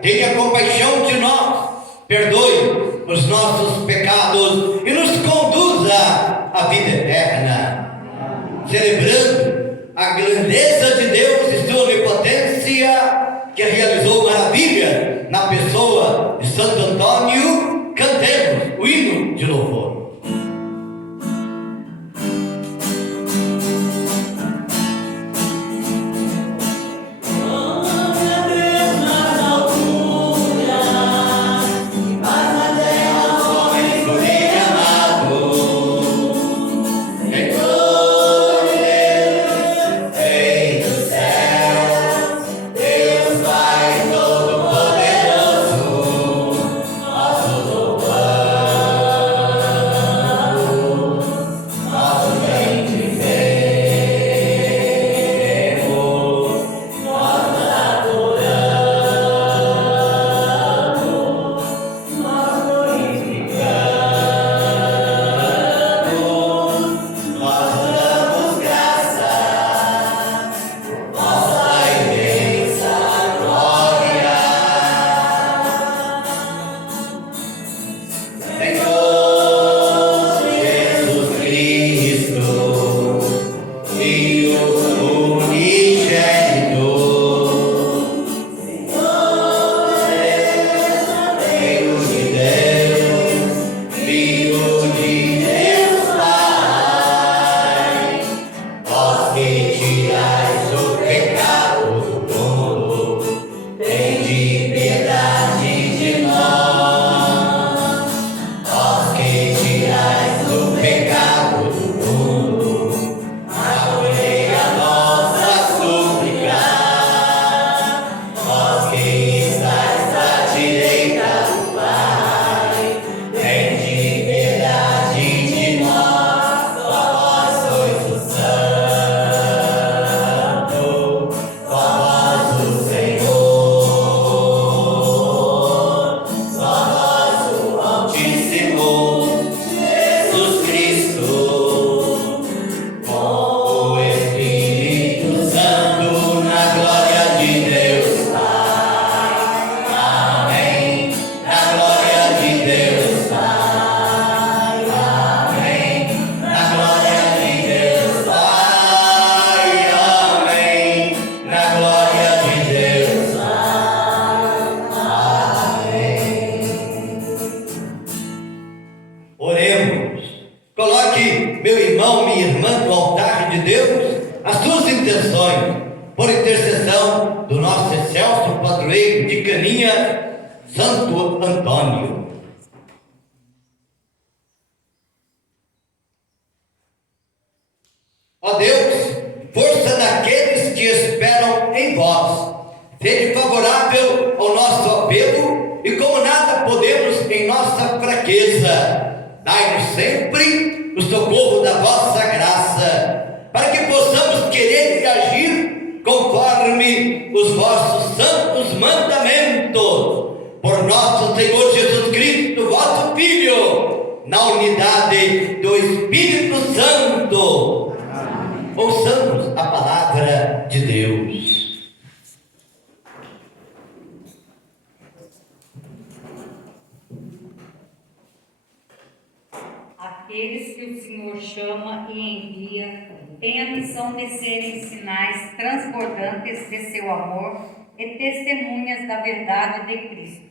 tenha compaixão de nós, perdoe os nossos pecados e nos conduza à vida eterna. Celebrando a grandeza de Deus e sua onipotência, que realizou maravilha na pessoa de Santo Antônio, cantemos o hino de louvor. Por intercessão do nosso excelso padroeiro de Caninhas, Santo Antônio. Ó Deus, força daqueles que esperam em vós, sede favorável ao nosso apelo, e como nada podemos em nossa fraqueza, dai-nos sempre o socorro da vossa graça, para que possamos querer e agir conforme os vossos santos mandamentos, por nosso Senhor Jesus Cristo, vosso Filho, na unidade do Espírito Santo. Amém. Ouçamos a palavra de Deus. Aqueles que o Senhor chama e envia têm a missão de serem sinais transbordantes de seu amor e testemunhas da verdade de Cristo.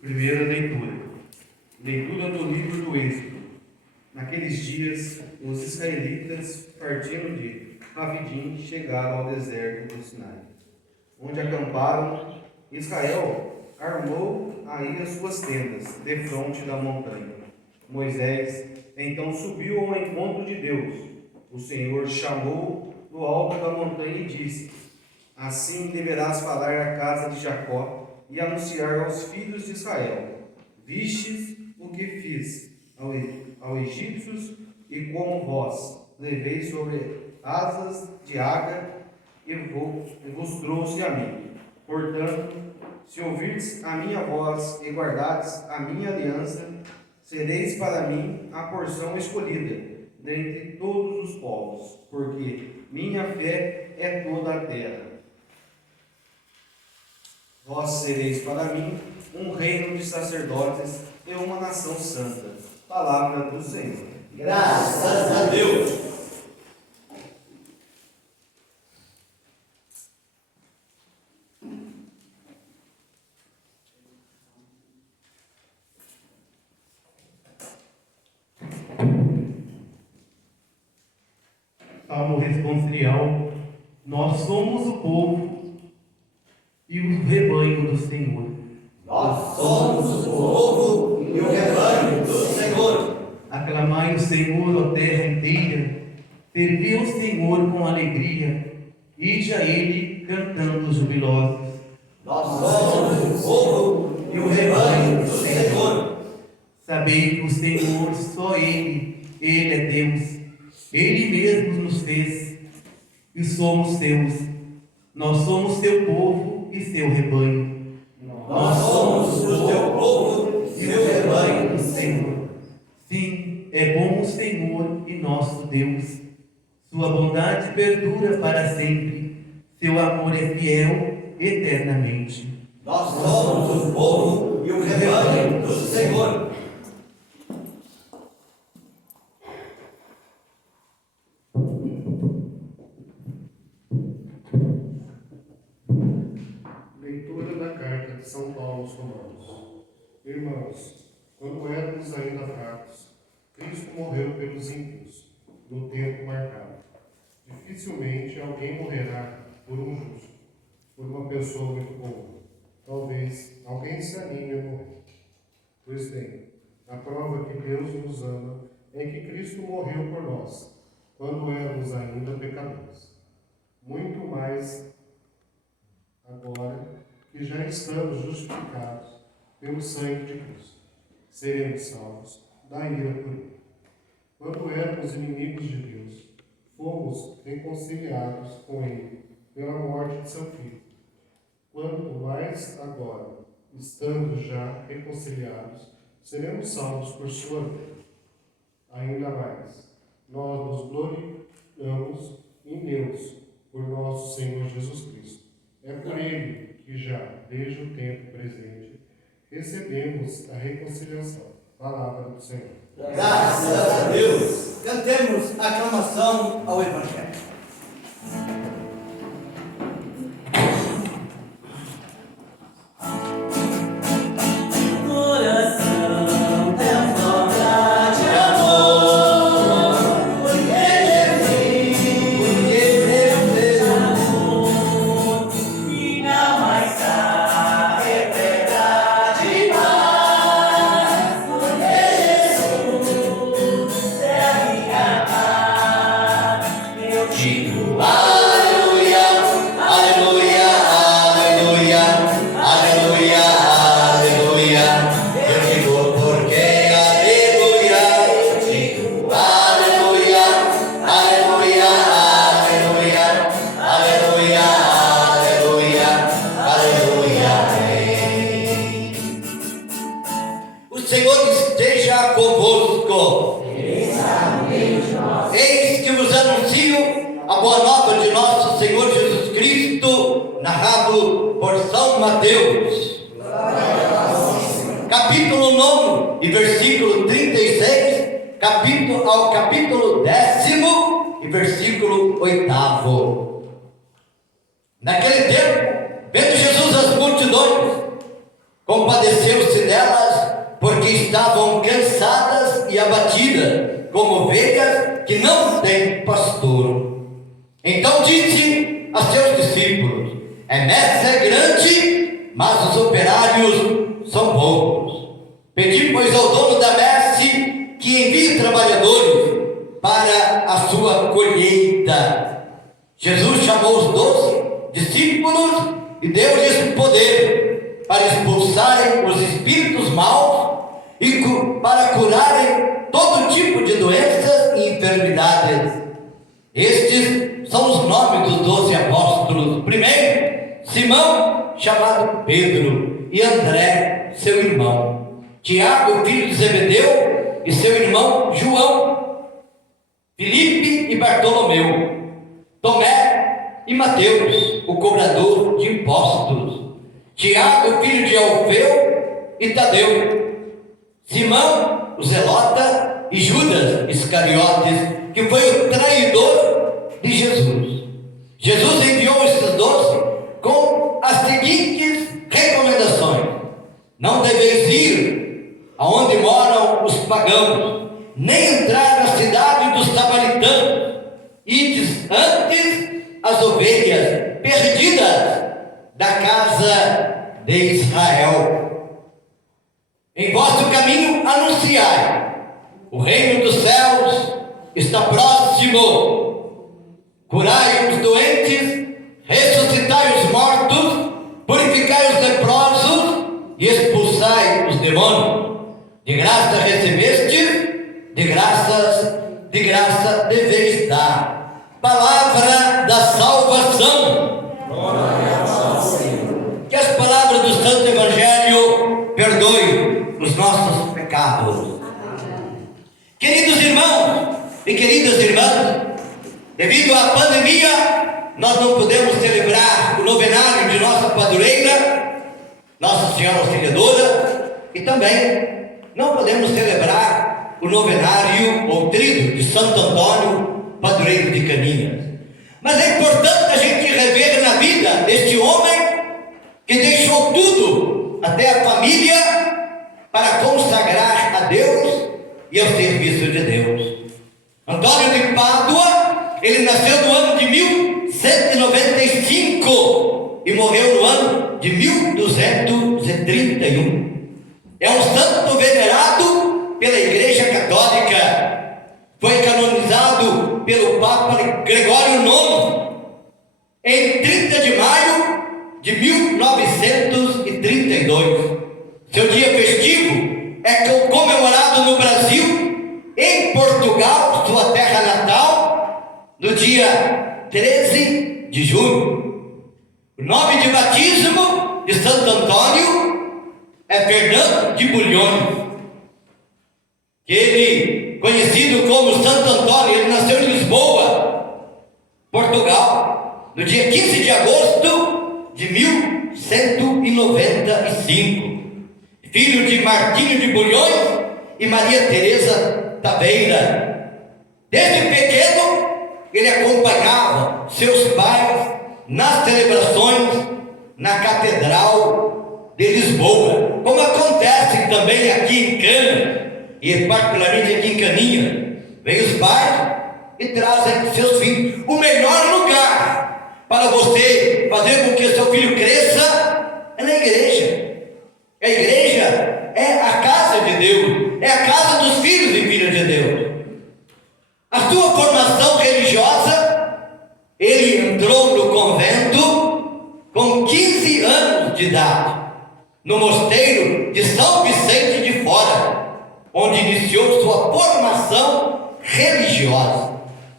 Primeira leitura. Leitura do livro do Êxodo. Naqueles dias, os israelitas, partindo de Rafidim, chegaram ao deserto do Sinai, onde acamparam. Israel armou aí as suas tendas, defronte da montanha. Moisés então subiu ao encontro de Deus. O Senhor chamou do alto da montanha e disse: assim deverás falar à casa de Jacó e anunciar aos filhos de Israel: vistes o que fiz aos egípcios, e como vós levei sobre asas de águia e vos trouxe a mim. Portanto, se ouvirdes a minha voz e guardardes a minha aliança, sereis para mim a porção escolhida dentre todos os povos, porque minha fé é toda a terra. Vós sereis para mim um reino de sacerdotes e uma nação santa. Palavra do Senhor. Graças a Deus. Salmo responsorial. Nós somos o povo e o rebanho do Senhor. Nós somos o povo e o rebanho do Senhor. Aclamai o Senhor, ó terra inteira. Servi ao Senhor com alegria. Ide a Ele cantando jubilosos. Nós somos o povo e o rebanho do Senhor. Sabei que o Senhor, só Ele é Deus. Ele mesmo nos fez e somos seus. Nós somos seu povo e seu rebanho. Nós somos o teu povo e o rebanho do Senhor. Sim, é bom o Senhor e nosso Deus. Sua bondade perdura para sempre. Seu amor é fiel eternamente. Nós somos o povo e o rebanho do Senhor. Leitura da carta de São Paulo aos Romanos. Irmãos, quando éramos ainda fracos, Cristo morreu pelos ímpios, no tempo marcado. Dificilmente alguém morrerá por um justo, por uma pessoa muito boa. Talvez alguém se anime a morrer. Pois bem, a prova que Deus nos ama é que Cristo morreu por nós, quando éramos ainda pecadores. Muito mais agora que já estamos justificados pelo sangue de Cristo, seremos salvos da ira por ele. Quando éramos inimigos de Deus, fomos reconciliados com ele pela morte de seu Filho. Quanto mais agora, estando já reconciliados, seremos salvos por sua vida. Ainda mais, nós nos gloriamos em Deus, por nosso Senhor Jesus Cristo. É por ele que já, desde o tempo presente, recebemos a reconciliação. Palavra do Senhor. Graças a Deus. Cantemos a aclamação ao Evangelho. Meu narrado por São Mateus. Capítulo 9 e versículo 36, ao capítulo 10 e versículo 8. Naquele tempo, vendo Jesus as multidões, compadeceu-se delas, porque estavam cansadas e abatidas, como ovelhas que não têm pastor. Então disse a seus discípulos: a messe é grande, mas os operários são poucos. Pedi, pois, ao dono da messe que envie trabalhadores para a sua colheita. Jesus chamou os 12 discípulos e deu-lhes poder para expulsarem os espíritos maus e para curarem todo tipo de doenças e enfermidades. Estes são os nomes dos 12 apóstolos. Primeiro, Simão, chamado Pedro, e André, seu irmão. Tiago, filho de Zebedeu, e seu irmão João. Filipe e Bartolomeu. Tomé e Mateus, o cobrador de impostos. Tiago, filho de Alfeu, e Tadeu. Simão, o zelota, e Judas Iscariotes, que foi o traidor de Jesus. Jesus enviou esses 12 com as seguintes recomendações: não deveis ir aonde moram os pagãos, nem entrar na cidade dos samaritanos, ides antes as ovelhas perdidas da casa de Israel. Em vosso caminho anunciai: o reino dos céus está próximo. Curai os doentes, ressuscitai os mortos, purificai os leprosos e expulsai os demônios. De graça recebeste, de graça deveis dar. Palavra da salvação. Que as palavras do Santo Evangelho perdoem os nossos pecados. Queridos irmãos e queridas irmãs, devido à pandemia, nós não podemos celebrar o novenário de nossa padroeira, Nossa Senhora Auxiliadora, e também não podemos celebrar o novenário ou trido de Santo Antônio, padroeiro de Caninhas. Mas é importante a gente rever na vida deste homem que deixou tudo, até a família, para consagrar a Deus e ao serviço de Deus. Antônio de Pádua, ele nasceu no ano de 1195 e morreu no ano de 1231. É um santo venerado pela Igreja Católica. Foi canonizado pelo Papa Gregório IX em 30 de maio de 1932. Seu dia festivo é comemorado no Brasil, em Portugal, sua terra natal, no dia 13 de junho. O nome de batismo de Santo Antônio é Fernando de Bulhões. Ele, conhecido como Santo Antônio, ele nasceu em Lisboa, Portugal, no dia 15 de agosto de 1195. Filho de Martinho de Bulhões e Maria Teresa Taveira. Desde pequeno, ele acompanhava seus pais nas celebrações na Catedral de Lisboa, como acontece também aqui em Cana, e particularmente aqui em Caninha. Vem os pais e trazem seus filhos. O melhor lugar para você fazer com que seu filho cresça é na igreja. A igreja é a casa de Deus, é a casa dos filhos e filhas de Deus. A sua formação religiosa, ele entrou no convento com 15 anos de idade, no mosteiro de São Vicente de Fora, onde iniciou sua formação religiosa.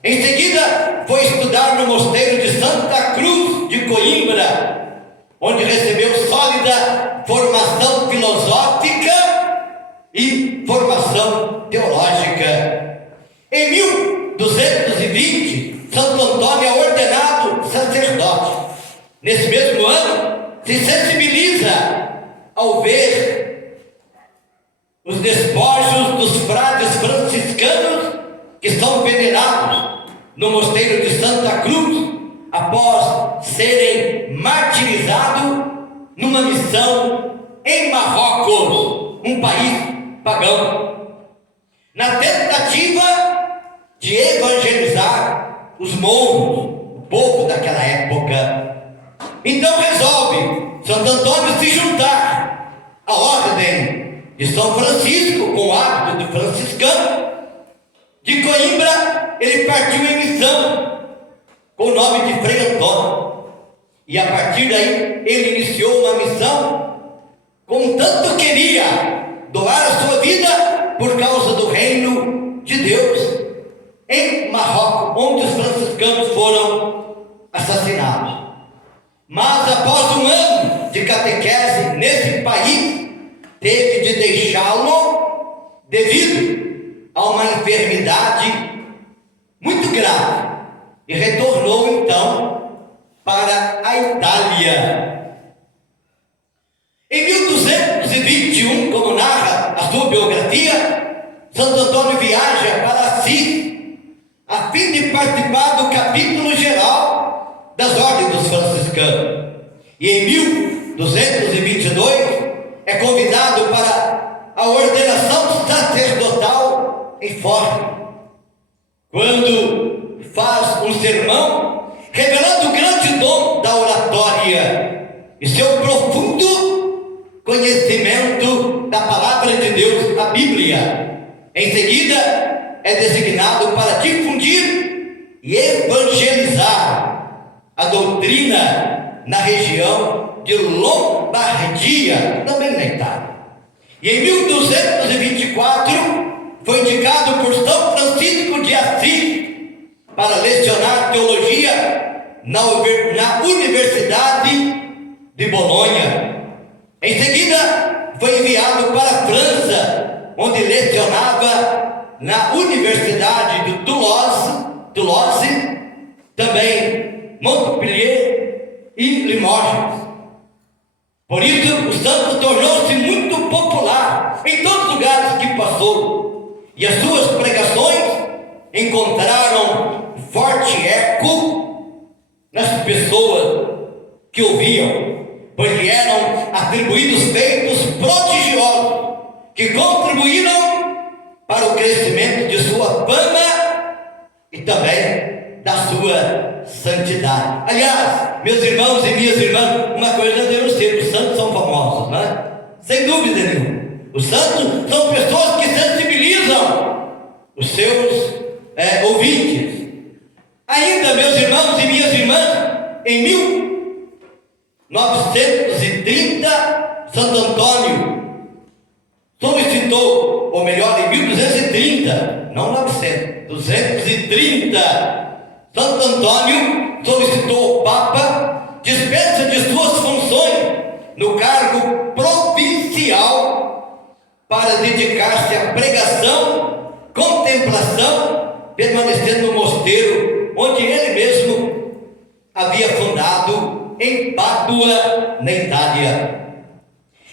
Em seguida, foi estudar no mosteiro de Santa Cruz de Coimbra, onde recebeu sólida formação filosófica e formação teológica. Em 1220, Santo Antônio é ordenado sacerdote. nesse mesmo ano, se sensibiliza ao ver os despojos dos frades franciscanos que são venerados no mosteiro de Santa Cruz, após serem martirizados numa missão em Marrocos, um país pagão, na tentativa de evangelizar os mouros, o povo daquela época. Então resolve Santo Antônio se juntar à ordem de São Francisco, com o hábito de franciscano. De Coimbra ele partiu em missão com o nome de Frei Antônio, e a partir daí ele iniciou uma missão, contanto queria doar a sua vida por causa do reino de Deus em Marrocos, onde os franciscanos foram assassinados. Mas após um ano de catequese nesse país, teve de deixá-lo devido a uma enfermidade muito grave, e retornou então para a Itália. Em 1221, como narra a sua biografia, Santo Antônio viaja para Assis, a fim de participar do capítulo geral das ordens dos franciscanos. E em 1222 é convidado para a ordenação sacerdotal em Forte, quando faz um sermão revelando o grande dom da oratória e seu profundo conhecimento da palavra de Deus, a Bíblia. Em seguida é designado para difundir e evangelizar a doutrina na região de Lombardia, também na Itália. E em 1224 foi indicado por São Francisco de Assis para lecionar teologia na Universidade de Bolonha. Em seguida foi enviado para a França, onde lecionava na Universidade de Toulouse, também Montpellier e Limoges. Por isso o santo tornou-se muito popular em todos os lugares que passou, e as suas pregações encontraram forte eco nas pessoas que ouviam, porque eram atribuídos feitos prodigiosos que contribuíram para o crescimento de sua fama e também da sua santidade. Aliás, meus irmãos e minhas irmãs, uma coisa eu devo ser: os santos são famosos, não é? Sem dúvida nenhuma. Os santos são pessoas que sensibilizam os seus ouvintes. Ainda, meus irmãos e minhas irmãs, em 1930, Santo Antônio solicitou, ou melhor, em 1230, não 900, 230, Santo Antônio solicitou ao Papa dispensa de suas funções no cargo provincial para dedicar-se à pregação, contemplação, permanecendo no mosteiro onde ele mesmo havia fundado em Pádua, na Itália.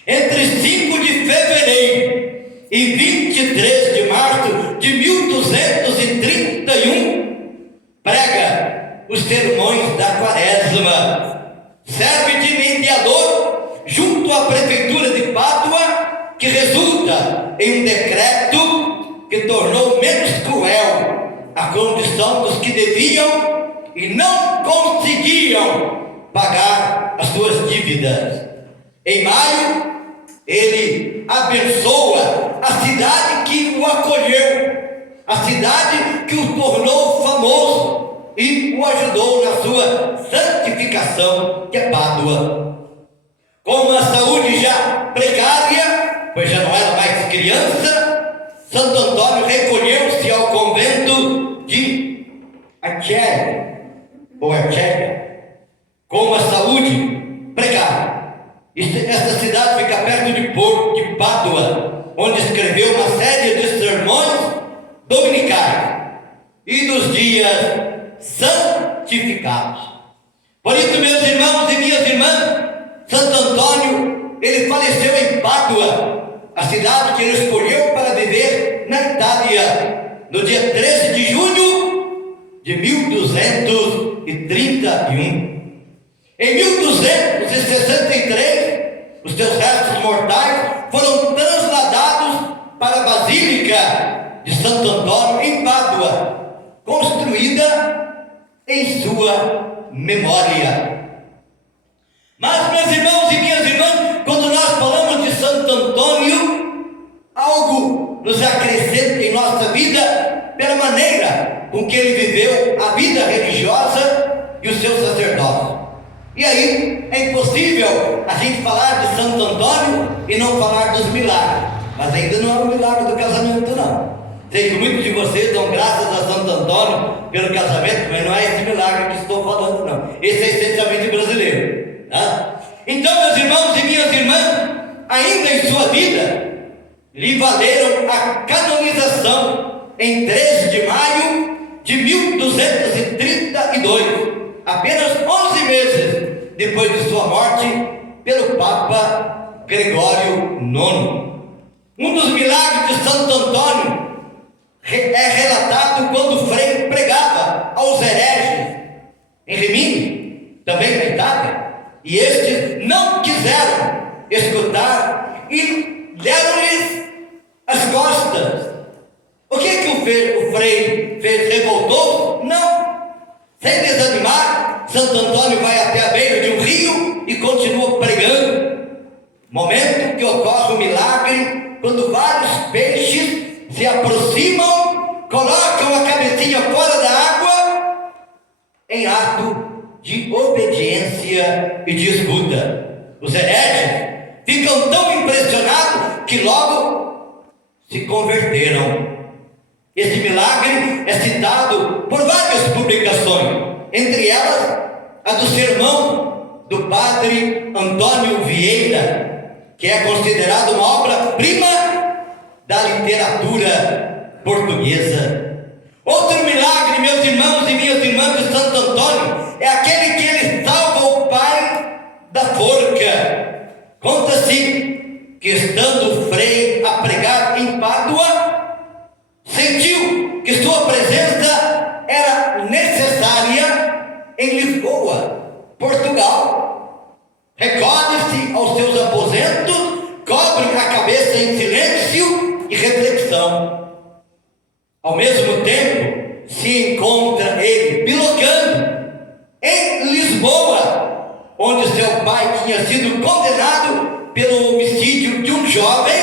Entre 5 de fevereiro e 23 de março de 1231, prega os sermões da Quaresma. Serve de mediador junto à prefeitura de Pádua, que resulta em um decreto que tornou menos cruel a condição dos que deviam e não conseguiam pagar as suas dívidas. Em maio, ele abençoa a cidade que o acolheu, a cidade que o tornou famoso e o ajudou na sua santificação, que é Pádua. Com a saúde já precária, pois já não era mais criança, Santo Antônio recolheu-se ao convento de Achéia, com a saúde precária. Esta cidade fica perto de Pádua, onde escreveu uma série de sermões dominicais e dos dias santificados. Por isso, meus irmãos e minhas irmãs, Santo Antônio, ele faleceu em Pádua, a cidade que ele escolheu para viver na Itália, no dia 13 de junho de 1231. Em 1263, os seus restos mortais foram transladados para a Basílica de Santo Antônio, em Pádua, construída em sua memória. Mas, meus irmãos e minhas irmãs, quando nós falamos de Santo Antônio, algo nos acrescenta em nossa vida pela maneira com que ele viveu a vida religiosa e o seu sacerdócio. E aí é impossível a gente falar de Santo Antônio e não falar dos milagres. Mas ainda não é o milagre do casamento, não. Sei que muitos de vocês dão graças a Santo Antônio pelo casamento, mas não é esse milagre que estou falando, não. Esse é essencialmente brasileiro, tá? Então, meus irmãos e minhas irmãs, ainda em sua vida, lhe valeram a canonização em 13 de maio de 1232, apenas 11 meses depois de sua morte, pelo Papa Gregório IX. Um dos milagres de Santo Antônio é relatado quando Frei pregava aos hereges em Rimini, também na Itália, e estes não quiseram escutar e deram-lhes as costas. O que o Frei fez? Revoltou? Não. Sem desanimar, Santo Antônio vai até a beira de um rio e continua pregando. Momento que ocorre o milagre, quando vários peixes se aproximam, colocam a cabecinha fora da água, em ato de obediência e de escuta. Os hereges ficam tão impressionados que logo se converteram. Este milagre é citado por várias publicações, entre elas a do sermão do padre Antônio Vieira, que é considerado uma obra-prima da literatura portuguesa. Outro milagre, meus irmãos e minhas irmãs, de Santo Antônio é aquele que ele salva o pai da forca. Conta-se que, estando o Frei a pregar em Pádua, sentiu que sua presença era necessária em Lisboa, Portugal. Recolhe-se aos seus aposentos, cobre a cabeça em silêncio e reflexão. Ao mesmo tempo, se encontra ele pilotando em Lisboa, onde seu pai tinha sido condenado pelo homicídio de um jovem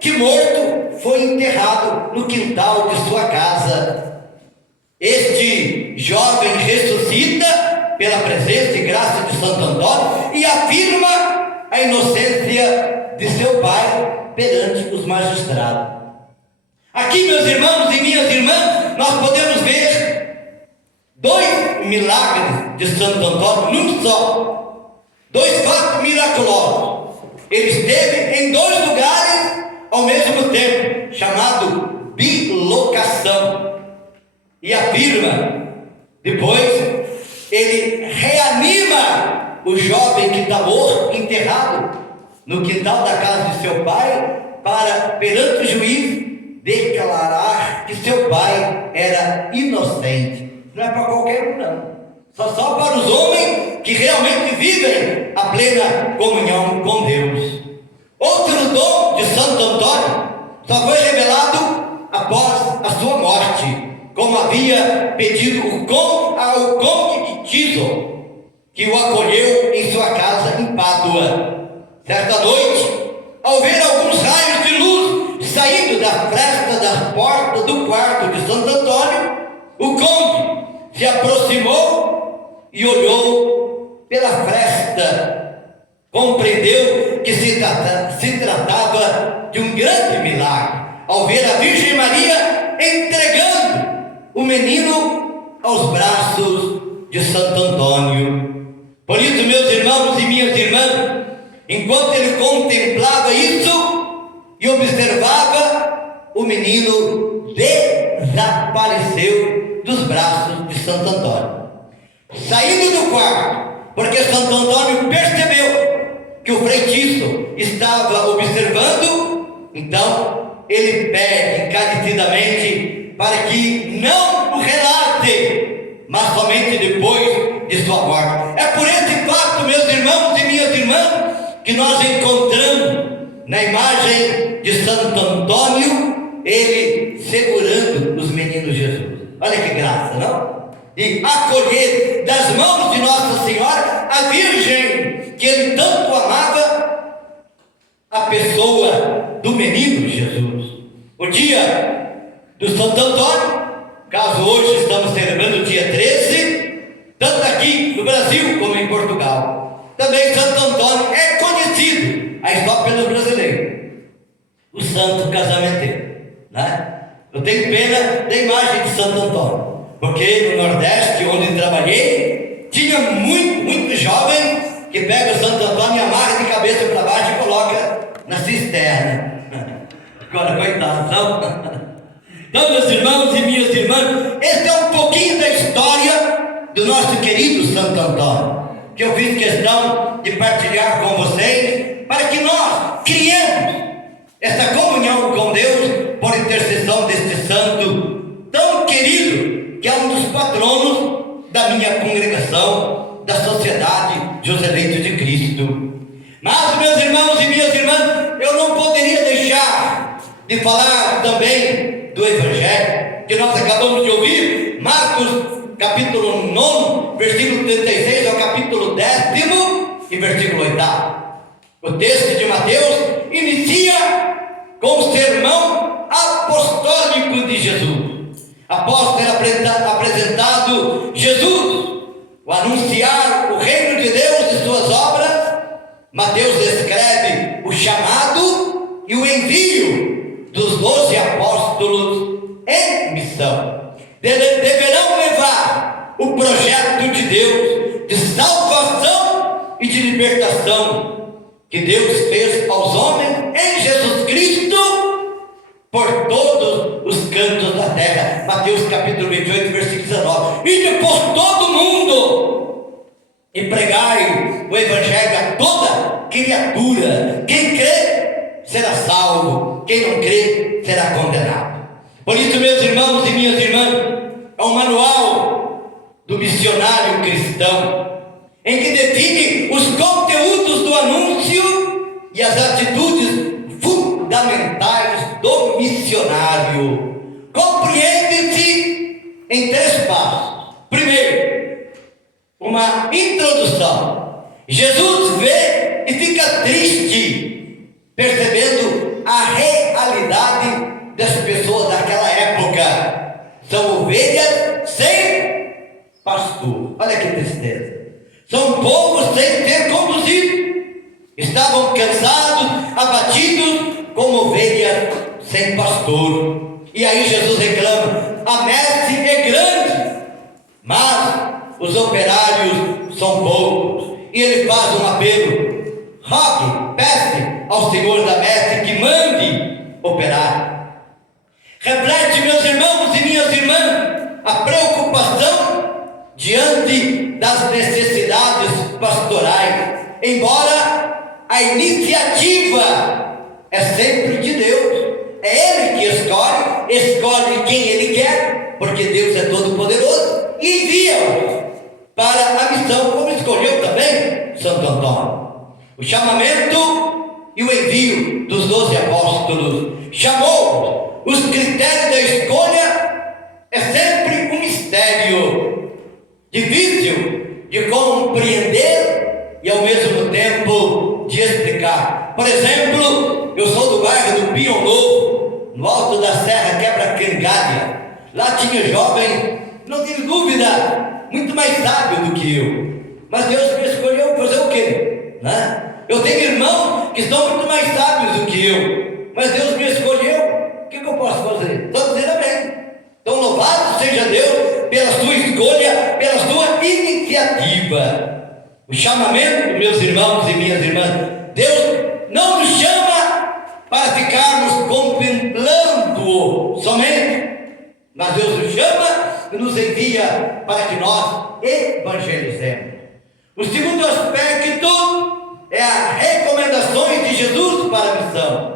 que, morto, foi enterrado no quintal de sua casa. Este jovem ressuscita pela presença e graça de Santo Antônio e afirma a inocência de seu pai perante os magistrados. Aqui, meus irmãos e minhas irmãs, nós podemos ver dois milagres de Santo Antônio num só. Dois fatos miraculosos. Ele esteve em dois lugares ao mesmo tempo, chamado bilocação. E afirma, depois, ele reanima o jovem que está morto, enterrado no quintal da casa de seu pai, para, perante o juiz, declarar que seu pai era inocente. Não é para qualquer um, não. Só para os homens que realmente vivem a plena comunhão com Deus. Outro dom de Santo Antônio só foi revelado após a sua morte, como havia pedido ao conde de Tiso, que o acolheu em sua casa em Pádua. Certa noite, ao ver alguns raios de luz saindo da fresta da porta do quarto de Santo Antônio, o conde se aproximou e olhou pela fresta. Compreendeu que se tratava de um grande milagre, ao ver a Virgem Maria entregando o menino aos braços de Santo Antônio. Por isso, meus irmãos e minhas irmãs, enquanto ele contemplava isso e observava, o menino desapareceu dos braços de Santo Antônio. saindo do quarto, porque Santo Antônio percebeu que o feitiço estava observando, então ele pede encarecidamente para que não o relate, mas somente depois de sua morte. É por esse fato, meus irmãos e minhas irmãs, que nós encontramos na imagem de Santo Antônio, ele segurando os meninos Jesus. Olha que graça, não? E acolher das mãos de Nossa Senhora a Virgem que ele tanto amava, a pessoa do menino Jesus. O dia do Santo Antônio, caso hoje estamos celebrando o dia 13, tanto aqui no Brasil como em Portugal, também Santo Antônio é conhecido aí só pelos brasileiros, o santo casamenteiro, né? Eu tenho pena da imagem de Santo Antônio, porque no Nordeste, onde trabalhei, tinha muito jovem que pega o Santo Antônio e amarra de cabeça para baixo e coloca na cisterna. Agora, coitado, não? Então, meus irmãos e minhas irmãs, esse é um pouquinho da história do nosso querido Santo Antônio, que eu fiz questão de partilhar com vocês, para que nós criemos essa comunhão com Deus por intercessão deste santo tão querido, que é um dos patronos da minha congregação, da Sociedade dos Eleitos de Cristo. Mas, meus irmãos e minhas irmãs, eu não poderia deixar de falar também do Evangelho que nós acabamos de ouvir, Marcos capítulo 9, versículo 36 ao capítulo 10 e versículo 8. O texto de Mateus inicia com o sermão apostólico de Jesus. Após ter apresentado Jesus, o anunciar o reino de Deus e suas obras, Mateus descreve o chamado e o envio dos 12 apóstolos em missão. Deverão levar o projeto de Deus de salvação e de libertação que Deus fez aos homens em Jesus Cristo por todos os cantos da terra. Mateus capítulo 28, versículo 19. E depois todo mundo, e pregai o Evangelho a toda criatura. Quem crê será salvo, quem não crê será condenado. Por isso, meus irmãos e minhas irmãs, é um manual do missionário cristão, em que define os conteúdos do anúncio e as atitudes fundamentais do missionário. Compreende-se em 3 passos. Primeiro, uma introdução. Jesus vê e fica triste, percebendo a realidade das pessoas daquela época. São ovelhas sem pastor. Olha que tristeza. São povos sem ser conduzidos. Estavam cansados, abatidos, como ovelhas sem pastor. E aí Jesus reclama: a messe é grande, mas os operários são poucos. E ele faz um apelo: rogue, peça ao Senhor da messe que mande operários. Reflete, meus irmãos e minhas irmãs, a preocupação diante das necessidades pastorais, embora a iniciativa é sempre de Deus. É Ele que escolhe quem Ele quer, porque Deus é todo poderoso, e envia-os para a missão, como escolheu também Santo Antônio. O chamamento e o envio dos 12 apóstolos chamou. Os critérios da escolha é sempre um mistério difícil de compreender e ao mesmo tempo de explicar. Por exemplo, eu sou do bairro do Pinhão Novo, no alto da Serra Quebra-Cangalha. Lá tinha jovem, não tenho dúvida, muito mais sábio do que eu, mas Deus me escolheu fazer o quê? Né? Eu tenho irmãos que são muito mais sábios do que eu, mas Deus me escolheu. O que eu posso fazer? Estou dizendo amém. Então louvado seja Deus pela sua escolha, pela sua iniciativa. O chamamento, meus irmãos e minhas irmãs, Deus não nos chama para ficarmos contemplando somente, mas Deus nos chama e nos envia para que nós evangelizemos. O segundo aspecto é as recomendações de Jesus para a missão.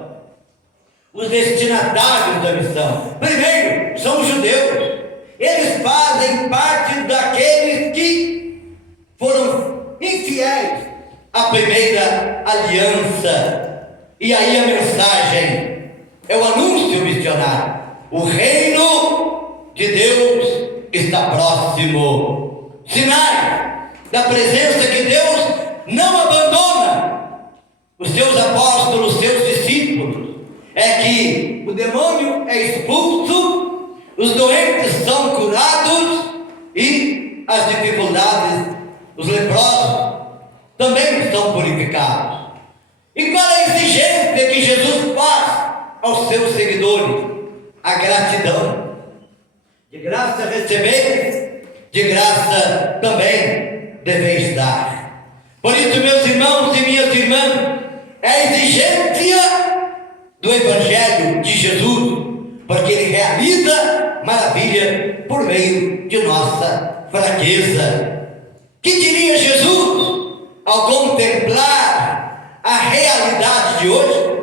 Os destinatários da missão. Primeiro, são os judeus. Eles fazem parte daqueles que foram infiéis à primeira aliança. E aí a mensagem é o anúncio missionário. O reino de Deus está próximo. Sinais da presença que Deus não abandona os seus apóstolos, os seus discípulos. É que o demônio é expulso, os doentes são curados e as dificuldades, os leprosos também são purificados. E qual é a exigência que Jesus faz aos seus seguidores? A gratidão. De graça recebeis, de graça também deveis dar. Por isso, meus irmãos e minhas irmãs, é a exigência do Evangelho de Jesus, porque ele realiza maravilha por meio de nossa fraqueza. Que diria Jesus ao contemplar a realidade de hoje?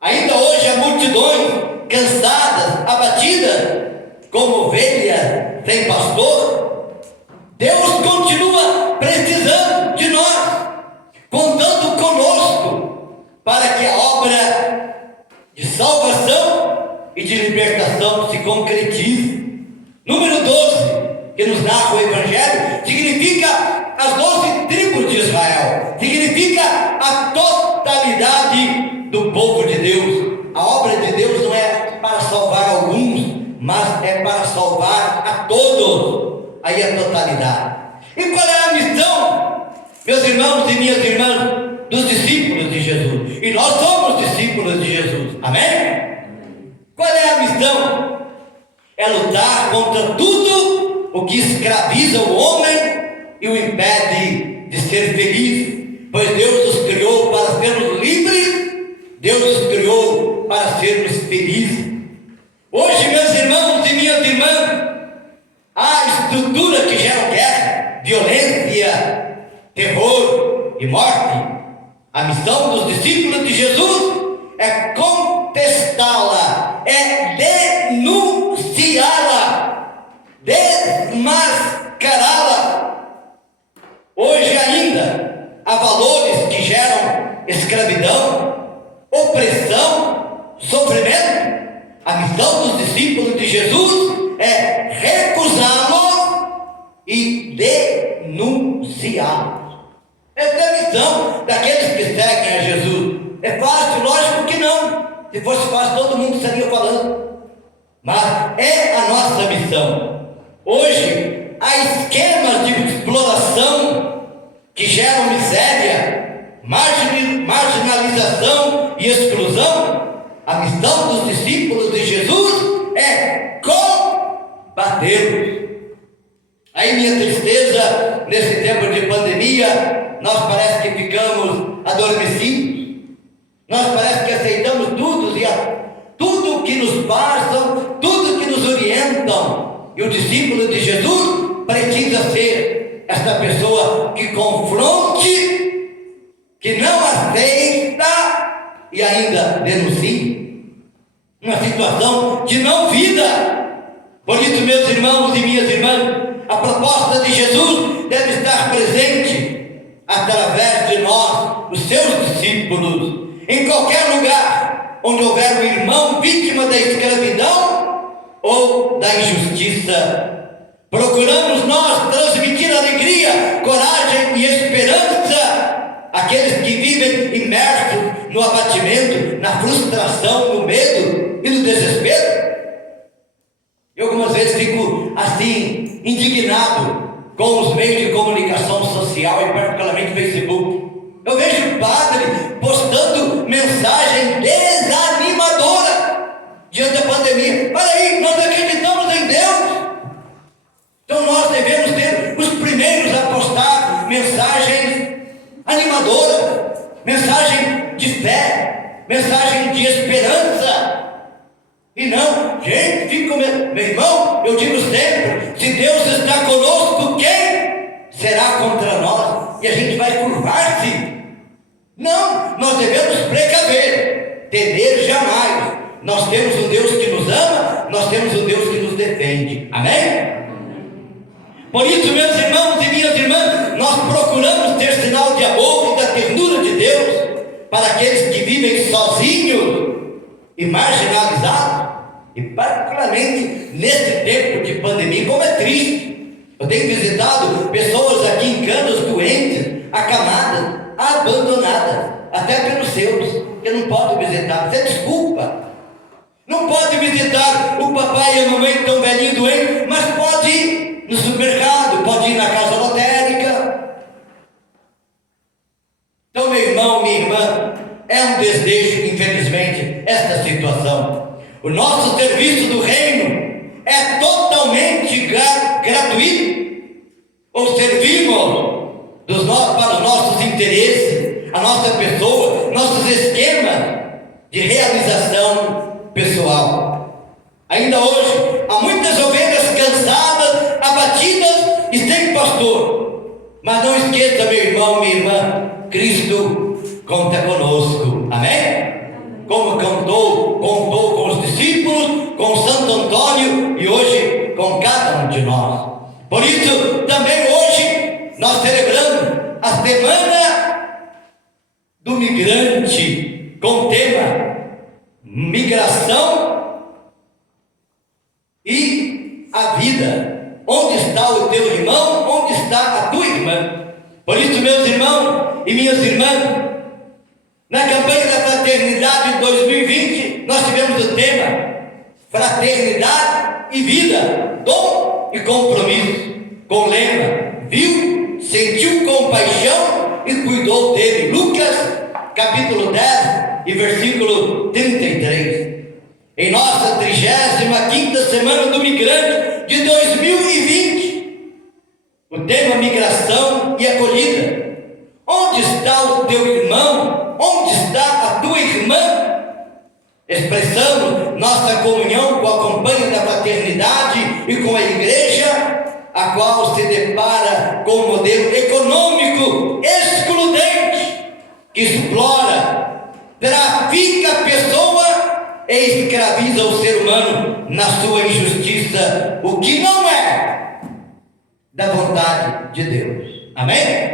Ainda hoje há multidões cansadas, abatidas, como ovelhas sem pastor. Deus continua precisando de nós, contando conosco, para que a obra de salvação e de libertação se concretize. Número 12, que nos narra o Evangelho, significa as 12 tribos de Israel, significa a totalidade do povo de Deus. A obra de Deus não é para salvar alguns, mas é para salvar a todos. Aí a totalidade. E qual é a missão, meus irmãos e minhas irmãs, dos discípulos de Jesus? E nós somos discípulos de Jesus, amém? Qual é a missão? É lutar contra tudo o que escraviza o homem e o impede de ser feliz, pois Deus nos criou para sermos livres, Deus nos criou para sermos felizes. Hoje, meus irmãos e minhas irmãs, há estrutura que gera guerra, violência, terror e morte. A missão dos discípulos de Jesus é contestá-la, é denunciá-la, desmascará-la. Hoje ainda há valores que geram escravidão, opressão, sofrimento. A missão dos discípulos de Jesus é recusá-los e denunciá-los. Essa é a missão daqueles que seguem a Jesus. É fácil? Lógico que não. Se fosse fácil, todo mundo estaria falando. Mas é a nossa missão. Hoje, há esquemas de exploração que geram miséria, marginalização e exclusão. A missão dos discípulos de Jesus é combatê-los. Aí minha tristeza, nesse tempo de pandemia, nós parece que ficamos adormecidos. Nós parece que aceitamos tudo que nos passam, tudo que nos orientam. E o discípulo de Jesus precisa ser esta pessoa que confronte, que não aceita e ainda denuncie. Uma situação de não vida. Por isso, meus irmãos e minhas irmãs, a proposta de Jesus deve estar presente através de nós, os seus discípulos, em qualquer lugar onde houver um irmão vítima da escravidão ou da injustiça. Procuramos nós transmitir alegria, coragem e esperança àqueles que vivem imersos no abatimento, na frustração, no medo e no desespero. Eu algumas vezes fico assim, indignado com os meios de comunicação social e particularmente o Facebook. Eu vejo o padre postando mensagem desanimadora diante da pandemia. Olha aí, nós acreditamos em Deus. Então nós devemos ser os primeiros a postar mensagens animadoras, mensagem de fé, mensagem de esperança. E não, gente, fica meu irmão, eu digo sempre, se Deus está conosco, quem será contra nós? E a gente vai curvar-se. Não, nós devemos precaver, temer jamais. Nós temos um Deus que nos ama, nós temos um Deus que nos defende. Amém? Por isso, meus irmãos e minhas irmãs, nós procuramos ter sinal de amor e da ternura de Deus para aqueles que vivem sozinhos e marginalizados, e particularmente nesse tempo de pandemia, como é triste. Eu tenho visitado pessoas aqui em Canas doentes, acamadas, abandonadas, até pelos seus, que não podem visitar. Você desculpa. Não pode visitar o papai e a mamãe tão velhinho doente, mas pode ir no supermercado, pode ir na casa lotérica. Então, meu irmão, minha irmã, é um desejo, infelizmente, esta situação. O nosso serviço do reino é totalmente gratuito. Ou servimos para os nossos interesses, a nossa pessoa, nossos esquemas de realização pessoal. Ainda hoje, há muitas ovelhas cansadas, abatidas e sem pastor. Mas não esqueça, meu irmão, minha irmã, Cristo conta conosco. Amém? Como contou com os discípulos, com Santo Antônio e hoje com cada um de nós. Por isso, também hoje, nós celebramos a Semana do Migrante, com o tema Migração e a Vida. Onde está o teu irmão? Onde está a tua irmã? Por isso, meus irmãos e minhas irmãs, na campanha da Fraternidade de 2020, nós tivemos o tema Fraternidade e Vida, dom e compromisso, com o lema: viu, sentiu compaixão e cuidou dele. Lucas capítulo 10 e versículo 33. Em nossa 35ª Semana do Migrante de 2020, o tema Migração e Acolhida. Onde está o teu irmão? Onde está a tua irmã? Expressamos nossa comunhão com a Companhia da Fraternidade e com a Igreja, a qual se depara com um modelo econômico excludente, que explora, trafica a pessoa e escraviza o ser humano na sua injustiça, o que não é da vontade de Deus. Amém?